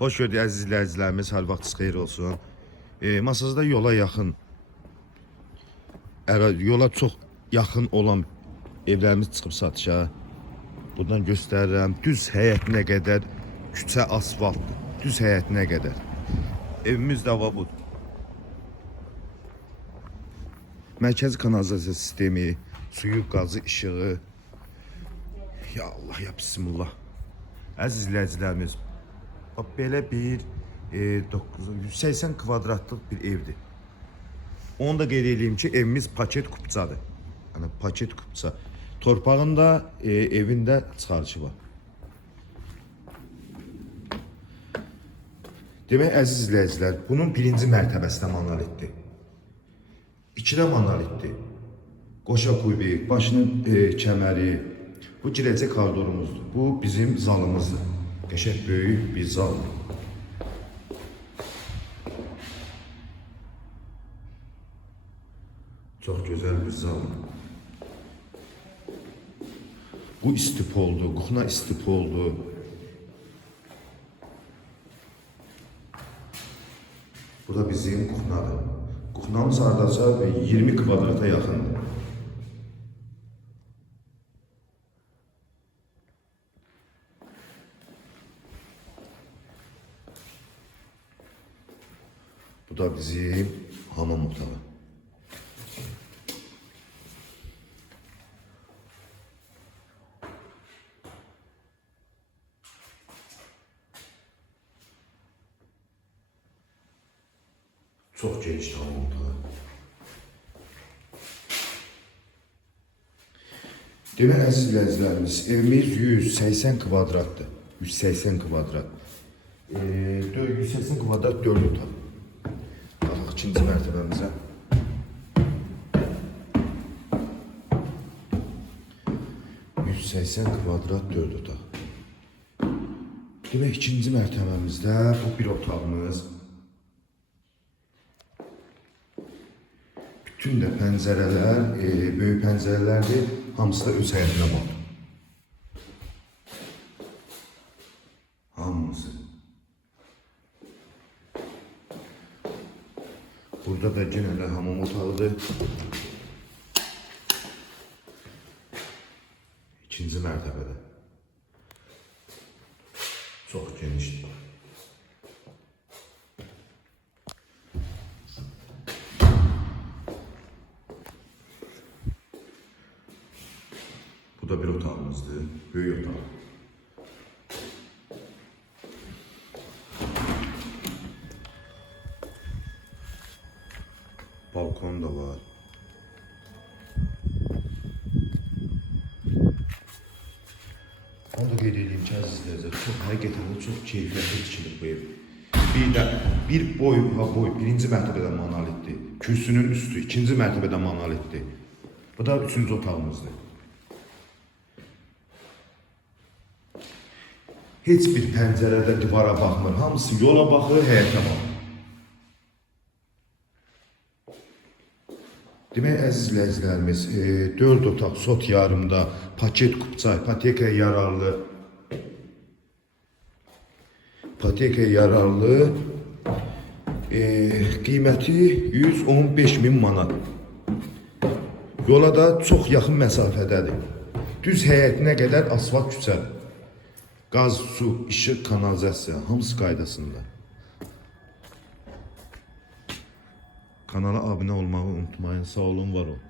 Hoş gördük əziz izləyicilərimiz, hər vaxtınız xeyir olsun. Masajda yola yaxın, yola çox yaxın olan evlərimiz çıxıb satışa. Buradan göstərirəm, düz həyətinə qədər küçə asfaltdır, düz həyətinə qədər. Evimiz də var bu. Mərkəzi kanalizasiya sistemi, suyu, qazı, işığı. Ya Allah, ya bismillah. Əziz izləyicilərimiz, belə bir 180 kvadratlıq bir evdir. Onu da qeyd edeyim ki, evimiz paket kupçadır. Yəni paket kupça. Torpağında, evində çıxarışı var. Demək, əziz izləyicilər, bunun birinci mərtəbəsində monolitdir. 2-də monolitdir. Qoşa kubi, başının kəməri. Bu girəcək koridorumuzdur. Bu bizim zalımızdır. Qəşəng böyük bir zaldır. Çox gözəl bir zaldır. Bu istipoldu, kuxna istipoldu. Bu da bizim kuxnadır. Kuxnamız hardasa 20 kvadrata yaxındır. Bu da bizim hamam otağı. Çok geniş hamam otağı. Demək, əziz izləyicilərimiz, evimiz 180 kvadratdır. 180 kvadrat. 180 kvadrat 4 otaq. Baxaq ikinci mərtəbəmizə. kvadrat 4 otaq. Demək, ikinci mərtəbəmizdə bu bir otağımız. Bütün də pəncərələr, böyük pəncərələrdir. Hamısı da öz həyətinə bağlı. Hamısı. Burada da yenə də hamam otağıdır. İkinci mərtəbədə. Çox genişdir. Bu da bir otağımızdır. Böyük otaq. Balkon da var. Onu da qeyd edeyim ki, əziz izləyicilər, həqiqətən çox keyfiyyətli tikilib bu ev. Bir boy, birinci mərtəbədə monolitdir. Kürsünün üstü, ikinci mərtəbədə monolitdir. Bu da üçüncü otağımızdır. Heç bir pəncərədə divara baxmır, hamısı yola baxır, həyətə baxır. Demək, əziz izləyicilərimiz, 4 otaq, sot yarımda, paket kupça, ipotekaya yararlı. İpotekaya yararlı, qiyməti 115.000 manat. Yola da çox yaxın məsafədədir. Düz həyətinə qədər asfalt küçədir. Qaz, su, işıq, kanalizasiya, hamısı qaydasında. Kanala abunə olmağı unutmayın. Sağ olun, var olun.